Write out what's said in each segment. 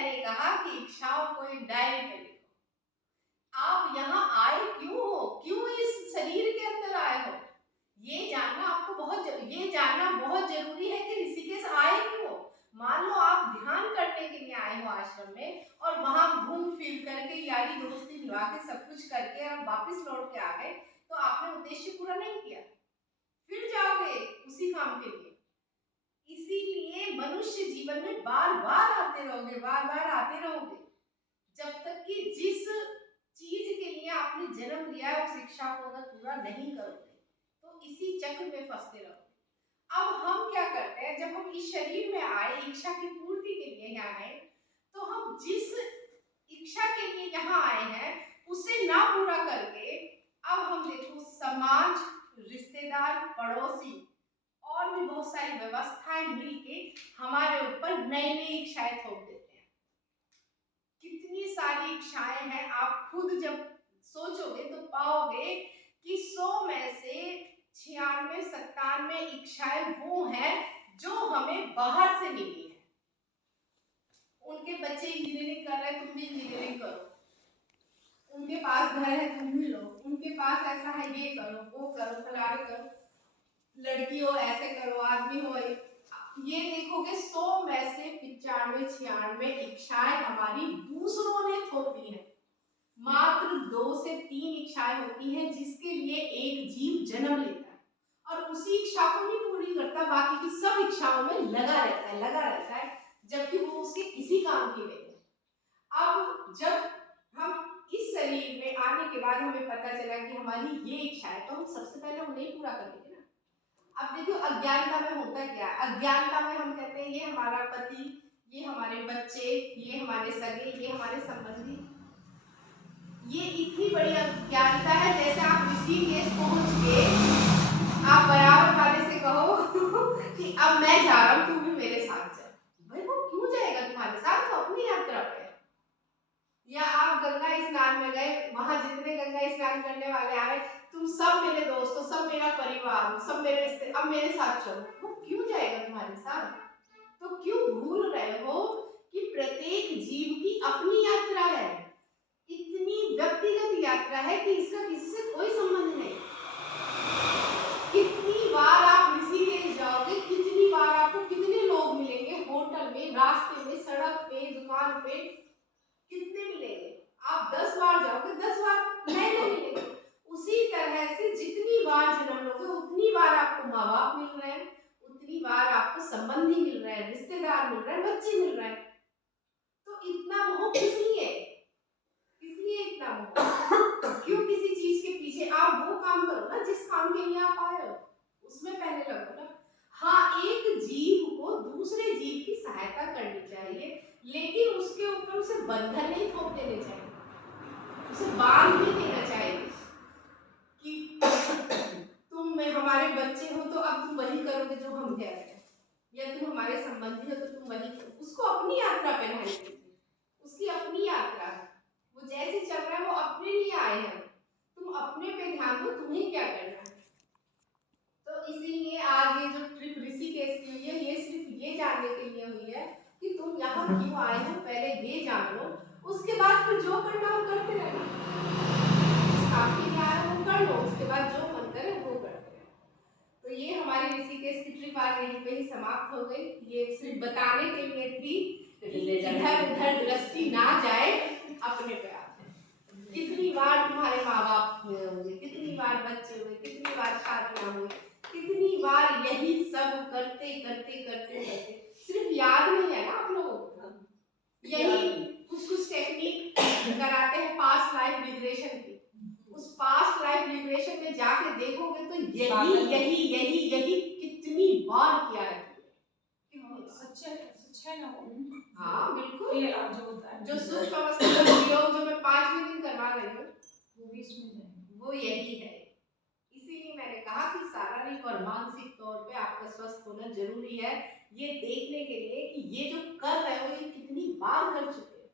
मैंने कहा कि इच्छाओं को एक डायरी पे लिखो। आप यहाँ आए क्यों हो? क्यों इस शरीर के अंदर आए हो? ये जानना आपको ये जानना बहुत ज़रूरी है कि ऋषिकेश आए क्यों? मान लो आप ध्यान करने के लिए आए हो आश्रम में और वहाँ घूम-फिर करके यारी दोस्ती निभा के सब कुछ करके और वापस लौट के आ गए, तो आपने उद्देश्य पूरा नहीं किया। फिर जाओगे उसी काम के लिए। इसीलिए मनुष्य जीवन में बार-बार आते रहोगे, बार-बार आते रहोगे। जब तक कि जिस चीज के लिए आपने जन्म लिया है उस इच्छा को अगर पूरा नहीं करोगे तो इसी चक्र में फंसते रहोगे। अब हम क्या करते हैं, जब हम इस शरीर में आए इच्छा की पूर्ति के लिए यहाँ आए, तो हम जिस इच्छा के लिए यहाँ आए हैं उसे ना पूरा करके अब हम देखो समाज, रिश्तेदार, पड़ोसी और भी बहुत सारी व्यवस्थाएं मिलके हमारे ऊपर नई नई इच्छाएं थोप देते हैं। कितनी सारी इच्छाएं हैं, आप खुद जब सोचोगे तो पाओगे कि 100 में से 96-97 इच्छाएं वो हैं जो हमें बाहर से मिली है। उनके बच्चे इंजीनियरिंग कर रहे हैं, तुम भी इंजीनियरिंग करो। उनके पास घर है, तुम भी लो। उनके पास ऐसा है, ये करो, वो करो, फलाने करो। लड़की हो ऐसे करो, आदमी हो ये देखोगे 100 में से 95-96 इच्छाएं हमारी दूसरों ने थोपी है। मात्र 2 से 3 इच्छाएं होती हैं जिसके लिए एक जीव जन्म लेता है और उसी इच्छा को नहीं पूरी करता, बाकी की सब इच्छाओं में लगा रहता है, जबकि वो उसके किसी काम की नहीं है। अब जब हम इस शरीर में आने के बाद हमें पता चला कि हमारी ये इच्छा है, तो हम सबसे पहले उन्हें पूरा करेंगे ना। अब देखो अज्ञानता में होता क्या है, अज्ञानता में हम कहते हैं ये हमारा पति, ये हमारे बच्चे, ये हमारे सगे, ये हमारे संबंधी। ये इतनी बड़ी अज्ञानता है, जैसे आप ऋषिकेश पहुंच के आप बराबर वाले से कहो कि अब मैं जा रहा हूँ, तू भी मेरे साथ चल। भाई वो क्यों जाएगा तुम्हारे साथ? तो अपनी यात्रा पे। या आप गंगा स्नान में गए, वहां जितने गंगा स्नान करने वाले आए, तुम सब मेरे दोस्त हो, सब मेरा परिवार, सब मेरे रिश्ते, अब मेरे साथ चलो। वो क्यों जाएगा तुम्हारे साथ? तो क्यों भूल रहे हो कि प्रत्येक जीव की अपनी यात्रा है, इतनी व्यक्तिगत यात्रा है कि इसका किसी से कोई संबंध नहीं। कितनी बार आप ऋषिकेश जाओगे, कितनी बार आपको कितने लोग मिलेंगे, होटल में, रास्ते में, सड़क पे, दुकान पे, कितने मिलेंगे? आप 10 बार जाओगे, 10 बार नए मिलेंगे। उसी तरह से जितनी बार जन्म लोगे उतनी बार आपको माँ बाप मिल रहे हैं, उतनी बार आपको संबंधी मिल रहे हैं, रिश्तेदार मिल रहे हैं, बच्चे मिल रहे हैं। तो इतना मोह किस लिए? इसलिए इतना मोह क्यों किसी चीज के पीछे? आप वो काम करो ना जिस काम के लिए आप आए हो, उसमें पहले लगो ना। हाँ, एक जीव को दूसरे जीव की सहायता करनी चाहिए, लेकिन उसके ऊपर उसे बंधन नहीं थोप देने चाहिए, उसे बांध नहीं देना चाहिए कि तुम में हमारे बच्चे हो तो अब तुम वही करोगे जो हम कह रहे हैं, या तुम हमारे संबंधी हो तो तुम वही करो। उसको अपनी यात्रा पे रहने दीजिए, उसकी अपनी यात्रा है, वो जैसे चल रहा है वो अपने लिए आए हैं, तुम अपने पे ध्यान दो, तुम्हें क्या करना है। तो इसीलिए आज ये जो ट्रिप ऋषिकेश की हुई है, ये सिर्फ ये जानने के लिए हुई है कि तुम यहाँ क्यों आए हो, पहले ये जान लो, उसके बाद फिर जो करना हो करते रहना। जिस काम के लिए आए हो वो कर लो, उसके बाद जो मन करे वो करते रहना। तो ये हमारी ऋषिकेश की ट्रिप आज यहीं पे ही समाप्त हो गई। ये सिर्फ बताने के लिए थी कि इधर उधर दृष्टि ना जाए, अपने पे आ जाए। कितनी बार तुम्हारे माँ बाप हुए होंगे, कितनी बार बच्चे हुए, कितनी बार शादियां हुई, कितनी बार यही सब करते करते करते करते सिर्फ याद नहीं है ना आप लोगों को। यही कुछ कुछ टेक्निक कराते हैं पास्ट लाइफ रिग्रेशन की। उस पास्ट लाइफ रिग्रेशन में जाके देखोगे तो यही यही यही यही कितनी बार किया है। सच्चा है ना वो? हाँ बिल्कुल। ये आप जो होता है जो सूक्ष्म अवस्था का प्रयोग जो मैं 5वें दिन करवा रही हूँ वो भी इसमें जाएगा। वो यही है। इसीलिए मैंने कहा कि शारीरिक और मानसिक तौर पे आपका स्वस्थ होना जरूरी है, ये देखने के लिए कि ये जो कर रहे हो ये कितनी बार कर चुके हैं,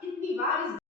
कितनी बार इस